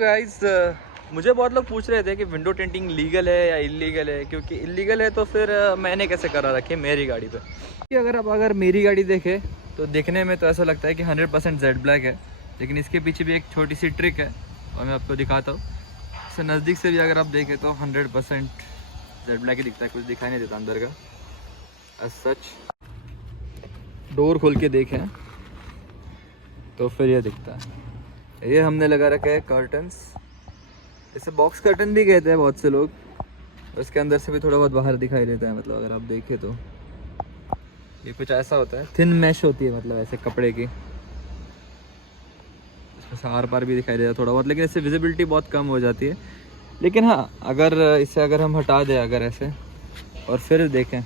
Guys मुझे बहुत लोग पूछ रहे थे कि विंडो टिंटिंग लीगल है या इलीगल है, क्योंकि इलीगल है तो फिर मैंने कैसे करा रखी है मेरी गाड़ी पे। कि अगर मेरी गाड़ी देखे तो देखने में तो ऐसा लगता है कि 100% जेड ब्लैक है, लेकिन इसके पीछे भी एक छोटी सी ट्रिक है और मैं आपको दिखाता हूँ। इससे नज़दीक से भी अगर आप देखें तो 100% जेड ब्लैक ही दिखता है, कुछ दिखाई नहीं देता अंदर का। एज सच डोर खोल के देखें तो फिर ये दिखता है। ये हमने लगा रखा है कर्टन्स, इसे बॉक्स कर्टन भी कहते हैं बहुत से लोग। उसके अंदर से भी थोड़ा बहुत बाहर दिखाई देता है, मतलब अगर आप देखें तो ये कुछ ऐसा होता है, थिन मैश होती है मतलब ऐसे कपड़े की, इसमें से आर पार भी दिखाई देता है थोड़ा बहुत, लेकिन इससे विजिबिलिटी बहुत कम हो जाती है। लेकिन हाँ, अगर इसे हम हटा दें अगर ऐसे और फिर देखें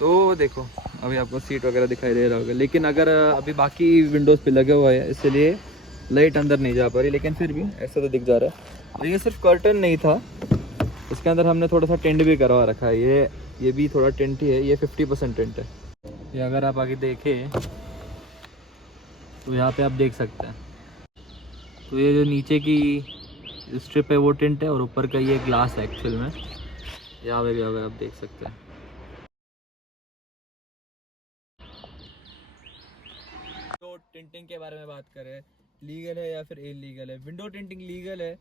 तो देखो अभी आपको सीट वगैरह दिखाई दे रहा होगा, लेकिन अगर अभी बाकी विंडोज़ पे लगे हुआ है इसलिए लाइट अंदर नहीं जा पा रही, लेकिन फिर भी ऐसा तो दिख जा रहा है। और ये सिर्फ कर्टन नहीं था, इसके अंदर हमने थोड़ा सा टेंट भी करवा रखा है। ये भी थोड़ा टेंट ही है, ये 50% टेंट है। ये अगर आप आगे देखें तो यहाँ पे आप देख सकते हैं, तो ये जो नीचे की स्ट्रिप है वो टेंट है और ऊपर का ये ग्लास है एक्चुअल में। यहाँ पे भी अगर आप देख सकते हैं। तो टिंटिंग के बारे में बात करें, लीगल है या फिर इलीगल है। विंडो टिंटिंग लीगल है,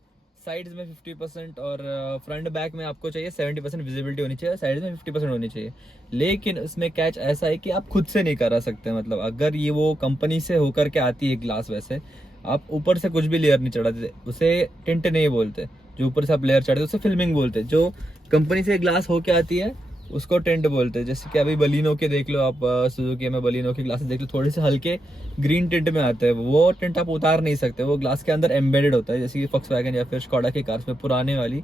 साइड्स में 50% और फ्रंट बैक में आपको चाहिए 70% विजिबिलिटी होनी चाहिए, साइड में 50% होनी चाहिए। लेकिन इसमें कैच ऐसा है कि आप खुद से नहीं करा सकते, मतलब अगर ये वो कंपनी से होकर के आती है ग्लास, वैसे आप ऊपर से कुछ भी लेयर नहीं चढ़ाते, उसे टिंट नहीं बोलते। जो ऊपर से आप लेयर चढ़ाते उसे फिल्मिंग बोलते। जो कंपनी से ग्लास होके आती है उसको टेंट बोलते हैं। जैसे कि अभी बलिनो के देख लो आप, सुजुकी में बलिनो के ग्लासेस देख लो, थोड़े से हल्के ग्रीन टिंट में आते हैं। वो टिंट आप उतार नहीं सकते, वो ग्लास के अंदर एम्बेडेड होता है। जैसे कि फॉक्सवैगन या फिर स्कोडा की कार्स में पुराने वाली,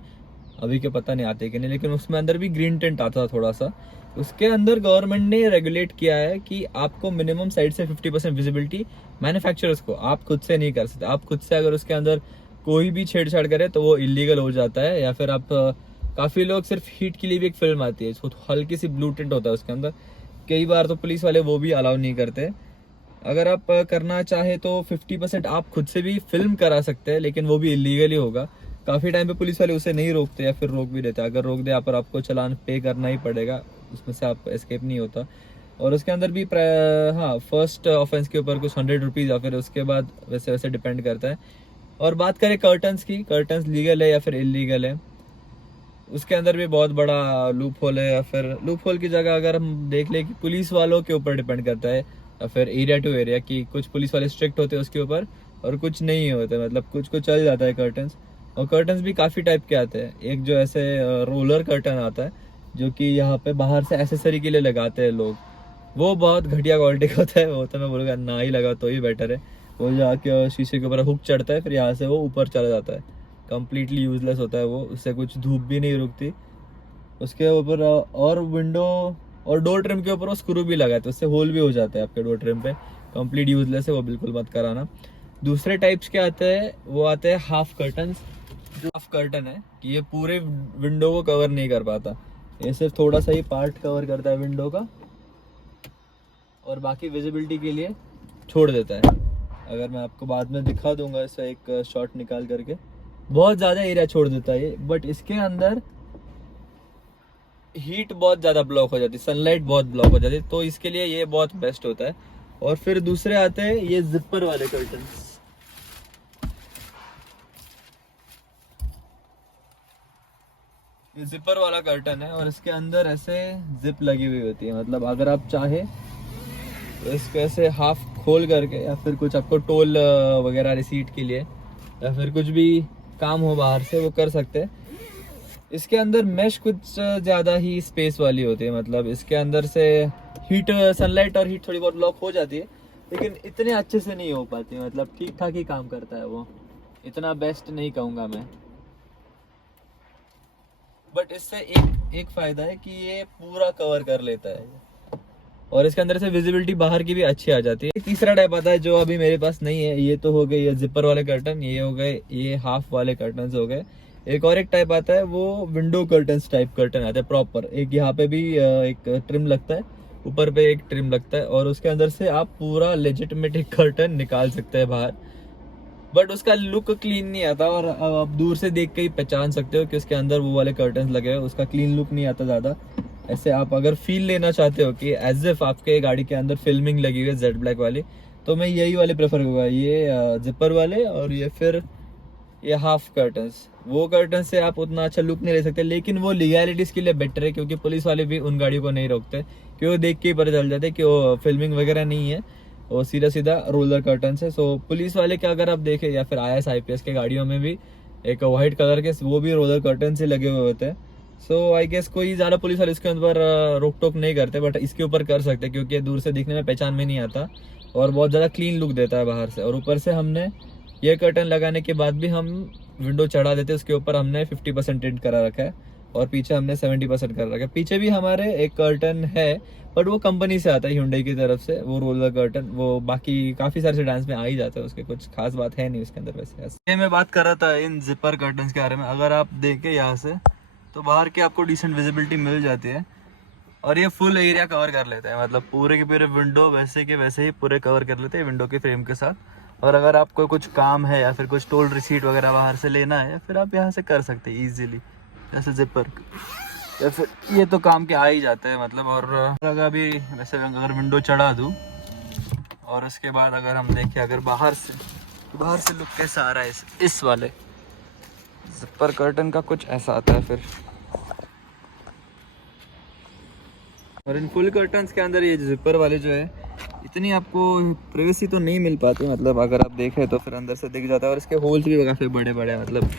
अभी के पता नहीं आते कि नहीं, लेकिन उसमें अंदर भी ग्रीन टिंट आता था थोड़ा सा। उसके अंदर गवर्नमेंट ने रेगुलेट किया है कि आपको मिनिमम साइड से 50% विजिबिलिटी, मैन्युफैक्चरर्स को, आप खुद से नहीं कर सकते। आप खुद से अगर उसके अंदर कोई भी छेड़छाड़ करे तो वो इलीगल हो जाता है। या फिर आप काफ़ी लोग सिर्फ हीट के लिए भी एक फिल्म आती है, तो हल्की सी ब्लू टिंट होता है उसके अंदर, कई बार तो पुलिस वाले वो भी अलाउ नहीं करते। अगर आप करना चाहे तो 50% आप खुद से भी फिल्म करा सकते हैं, लेकिन वो भी इलीगली होगा। काफ़ी टाइम पे पुलिस वाले उसे नहीं रोकते या फिर रोक भी देते। अगर रोक दे पर आपको चालान पे करना ही पड़ेगा, उसमें से आप एस्केप नहीं होता। और उसके अंदर भी हाँ, फर्स्ट ऑफेंस के ऊपर कुछ 100 रुपीज़ या फिर उसके बाद वैसे वैसे डिपेंड करता है। और बात करें कर्टन्स की, कर्टन्स लीगल है या फिर इलीगल है, उसके अंदर भी बहुत बड़ा लूप होल है। या फिर लूप होल की जगह अगर हम देख लें कि पुलिस वालों के ऊपर डिपेंड करता है, या फिर एरिया टू एरिया, की कुछ पुलिस वाले स्ट्रिक्ट होते हैं उसके ऊपर और कुछ नहीं होते, मतलब कुछ को चल जाता है कर्टन्स। और कर्टन्स भी काफ़ी टाइप के आते हैं। एक जो ऐसे रोलर कर्टन आता है, जो कि यहाँ पे बाहर से एसेसरी के लिए लगाते हैं लोग, वो बहुत घटिया क्वालिटी का होता है। वो तो मैं बोलूँगा ना ही लगा तो ही बेटर है। वो जाके शीशे के ऊपर हुक चढ़ता है, फिर यहाँ से वो ऊपर चला जाता है, कम्प्लीटली यूजलेस होता है वो, उससे कुछ धूप भी नहीं रुकती उसके ऊपर। और विंडो और डोर ट्रिम के ऊपर वो स्क्रू भी लगाए तो उससे होल भी हो जाता है आपके डोर ट्रिम पे, कंप्लीट यूजलेस है वो, बिल्कुल मत कराना। दूसरे टाइप्स के आते हैं, वो आते हैं हाफ कर्टन्स। जो हाफ कर्टन है कि ये पूरे विंडो को कवर नहीं कर पाता, ये सिर्फ थोड़ा सा ही पार्ट कवर करता है विंडो का और बाकी विजिबिलिटी के लिए छोड़ देता है। अगर मैं आपको बाद में दिखा दूंगा इसका एक शॉट निकाल करके, बहुत ज़्यादा एरिया छोड़ देता है ये, बट इसके अंदर हीट बहुत ज़्यादा ब्लॉक हो जाती है, सनलाइट बहुत ब्लॉक हो जाती है, तो इसके लिए ये बहुत बेस्ट होता है। और फिर दूसरे आते हैं ये जिपर वाले कर्टन्स। ये जिपर वाला कर्टन है और इसके अंदर ऐसे जिप लगी हुई होती है, मतलब अगर आप चाहे तो इसको ऐसे हाफ खोल करके, या फिर कुछ आपको टोल वगैरह रिसीट के लिए या फिर कुछ भी काम हो बाहर से, वो कर सकते हैं। इसके अंदर मैश कुछ ज़्यादा ही स्पेस वाली होती है, मतलब इसके अंदर से हीट, सनलाइट और हीट थोड़ी बहुत ब्लॉक हो जाती है, लेकिन इतने अच्छे से नहीं हो पाती, मतलब ठीक ठाक ही काम करता है वो, इतना बेस्ट नहीं कहूँगा मैं। बट इससे एक फ़ायदा है कि ये पूरा कवर कर लेता है और इसके अंदर से विजिबिलिटी बाहर की भी अच्छी आ जाती है। तीसरा टाइप आता है जो अभी मेरे पास नहीं है, ये तो हो गए ये जिपर वाले कर्टन, ये हो गए ये हाफ वाले कर्टन हो गए। एक और एक टाइप आता है वो विंडो कर्टन्स टाइप कर्टन आता है प्रॉपर। एक यहाँ पे भी एक ट्रिम लगता है, ऊपर पे एक ट्रिम लगता है और उसके अंदर से आप पूरा लेजिटिमेट एक कर्टन निकाल सकते हैं बाहर। बट उसका लुक क्लीन नहीं आता, और आप दूर से देख के ही पहचान सकते हो कि उसके अंदर वो वाले कर्टन्स लगे हैं, उसका क्लीन लुक नहीं आता ज़्यादा। ऐसे आप अगर फील लेना चाहते हो कि एज इफ आपके गाड़ी के अंदर फिल्मिंग लगी हुई है जेड ब्लैक वाली, तो मैं यही वाले प्रेफर करूँगा, ये जिपर वाले, और ये फिर ये हाफ कर्टन्स। वो कर्टन से आप उतना अच्छा लुक नहीं ले सकते, लेकिन वो लीगैलिटीज़ के लिए बेटर है, क्योंकि पुलिस वाले भी उन गाड़ियों को नहीं रोकते, क्योंकि वो देख के ही पता चल जाते कि वो फिल्मिंग वगैरह नहीं है, वो सीधा सीधा रोलर कर्टन है। सो पुलिस वाले के अगर आप देखें, या फिर IS IPS के गाड़ियों में भी एक वाइट कलर के वो भी रोलर कर्टन से लगे हुए होते हैं। सो आई गेस कोई ज़्यादा पुलिस वाले इसके ऊपर रोक टोक नहीं करते, बट इसके ऊपर कर सकते, क्योंकि दूर से दिखने में पहचान में नहीं आता और बहुत ज़्यादा क्लीन लुक देता है बाहर से। और ऊपर से हमने ये कर्टन लगाने के बाद भी हम विंडो चढ़ा देते, उसके ऊपर हमने 50% टिंट करा रखा है, और पीछे हमने 70% कर रखा है। पीछे भी हमारे एक कर्टन है, बट वो कंपनी से आता है, Hyundai की तरफ से, वो रोलर कर्टन। वो बाकी काफ़ी सारे सेडान्स में आ ही जाता है, उसके कुछ खास बात है नहीं उसके अंदर वैसे। ये मैं बात कर रहा था इन जिपर कर्टन्स के बारे में। अगर आप देखें यहाँ से, तो बाहर की आपको डिसेंट विजिबिलिटी मिल जाती है, और ये फुल एरिया कवर कर लेते हैं, मतलब पूरे के पूरे विंडो वैसे के वैसे ही पूरे कवर कर लेते हैं विंडो के फ्रेम के साथ। और अगर आपको कुछ काम है या फिर कुछ टोल रिसीट वगैरह बाहर से लेना है, फिर आप यहाँ से कर सकते हैं ईजिली, जैसे जिपर, या फिर ये तो काम के आ ही जाते हैं मतलब। और अगर अभी वैसे अगर विंडो चढ़ा दूँ, और उसके बाद अगर हम देखें अगर बाहर से लुक कैसा आ रहा है इस वाले जिपर कर्टन का, कुछ ऐसा आता है फिर। और इन फुल कर्टन्स के अंदर ये जिपर वाले जो है, इतनी आपको प्राइवेसी तो नहीं मिल पाती, मतलब अगर आप देखें तो फिर अंदर से दिख जाता है। और इसके होल्स भी काफ़ी बड़े बड़े हैं, मतलब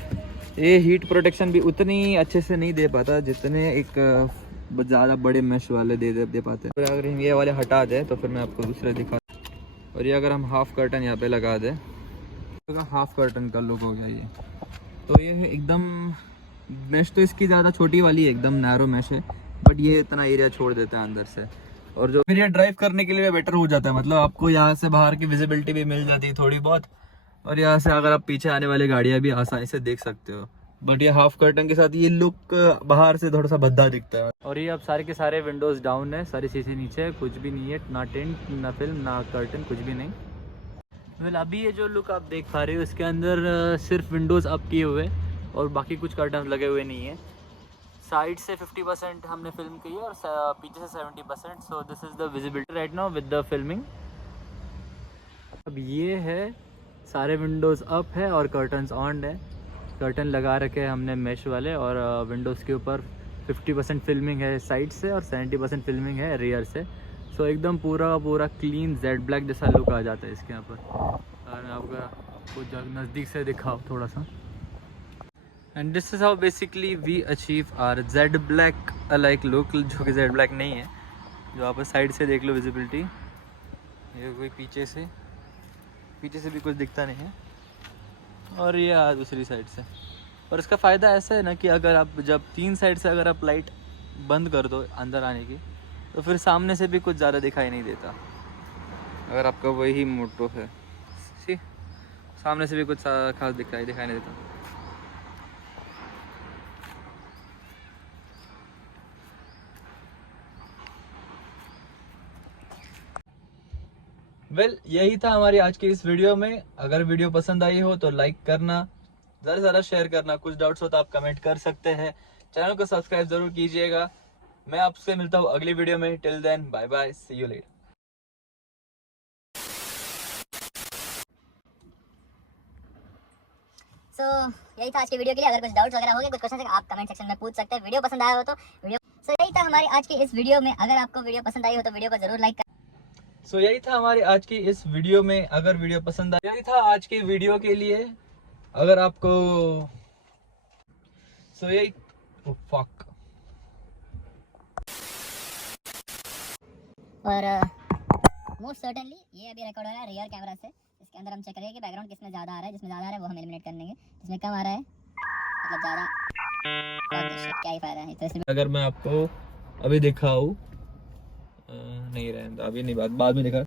ये हीट प्रोटेक्शन भी उतनी अच्छे से नहीं दे पाता जितने एक ज़्यादा बड़े मैश वाले दे पाते हैं। तो अगर हम ये वाले हटा दें तो फिर मैं आपको दूसरे दिखा। और ये अगर हम हाफ कर्टन यहाँ पे लगा दें, तो हाफ कर्टन का लुक हो गया ये। तो ये है एकदम मैश, तो इसकी ज़्यादा छोटी वाली है, एकदम नैरो मैश है, बट ये इतना एरिया छोड़ देता है अंदर से। और जो फिर ये ड्राइव करने के लिए बेटर हो जाता है, मतलब आपको यहाँ से बाहर की विजिबिलिटी भी मिल जाती है थोड़ी बहुत, और यहाँ से अगर आप पीछे आने वाली गाड़ियाँ भी आसानी से देख सकते हो। बट ये हाफ कर्टन के साथ ये लुक बाहर से थोड़ा सा भद्दा दिखता है। और ये अब सारे के सारे विंडोज डाउन है, सारी शीशे नीचे, कुछ भी नहीं है, ना टेंट ना फिल्म ना कर्टन, कुछ भी नहीं। वेल अभी ये जो लुक आप देख पा रहे हो, इसके अंदर सिर्फ विंडोज़ अप किए हुए और बाकी कुछ कर्टन लगे हुए नहीं है। साइड से 50% हमने फिल्म की है और पीछे से 70%। So this is the visibility right now with the filming. अब ये है सारे विंडोज़ अप है और कर्टन्स ऑन है। कर्टन लगा रखे हैं हमने मैश वाले, और विंडोज़ के ऊपर 50% फिल्मिंग है साइड से और 70% फिल्मिंग है रियर से। सो एकदम पूरा क्लीन जेड ब्लैक जैसा लुक आ जाता है इसके यहाँ पर। और आपका कुछ नज़दीक से दिखाओ थोड़ा सा। And this is how basically we achieve our jet black alike look, जो कि जेड ब्लैक नहीं है। जो आप साइड से देख लो विजिबिलिटी, ये कोई पीछे से भी कुछ दिखता नहीं है, और ये दूसरी साइड से। और इसका फ़ायदा ऐसा है ना कि अगर आप जब 3 साइड से अगर आप लाइट बंद कर दो अंदर आने की, तो फिर सामने से भी कुछ ज़्यादा दिखाई नहीं देता, अगर आपका वही मोटो है। सी सामने से भी कुछ खास दिखाई नहीं देता। यही था हमारी आज की इस वीडियो में। अगर वीडियो पसंद आई हो तो लाइक करना, ज़्यादा से ज़्यादा शेयर करना, कुछ डाउट्स हो तो आप कमेंट कर सकते हैं। चैनल को सब्सक्राइब ज़रूर कीजिएगा। मैं आपसे मिलता हूँ अगली वीडियो में। Till then bye bye, see you later. यही था आज की वीडियो के लिए। अगर कुछ डाउट्स वगैरह हो गए, कुछ क्वेश्चन आप कमेंट सेक्शन में पूछ सकते हैं। वीडियो पसंद आया हो तो वीडियो। यही था हमारी आज की इस वीडियो में। अगर आपको वीडियो पसंद आई हो तो वीडियो को जरूर लाइक। यही था हमारी आज की इस वीडियो में। अगर वीडियो पसंद आई, यही था आज की वीडियो के लिए। अगर आपको यही फक और मोस्ट सर्टेनली ये अभी रिकॉर्ड हो रहा है रियर कैमरा से। इसके अंदर हम चेक करेंगे कि बैकग्राउंड किसमें ज़्यादा आ रहा है। जिसमें ज़्यादा आ रहा है वो हम एलिमिनेट कर देंगे, जिसमें कम आ रहा है मतलब ज़्यादा, क्या ही फायदा है। तो अगर मैं आपको अभी दिखाऊँ, नहीं रहने, अभी नहीं, बाद में दिखा।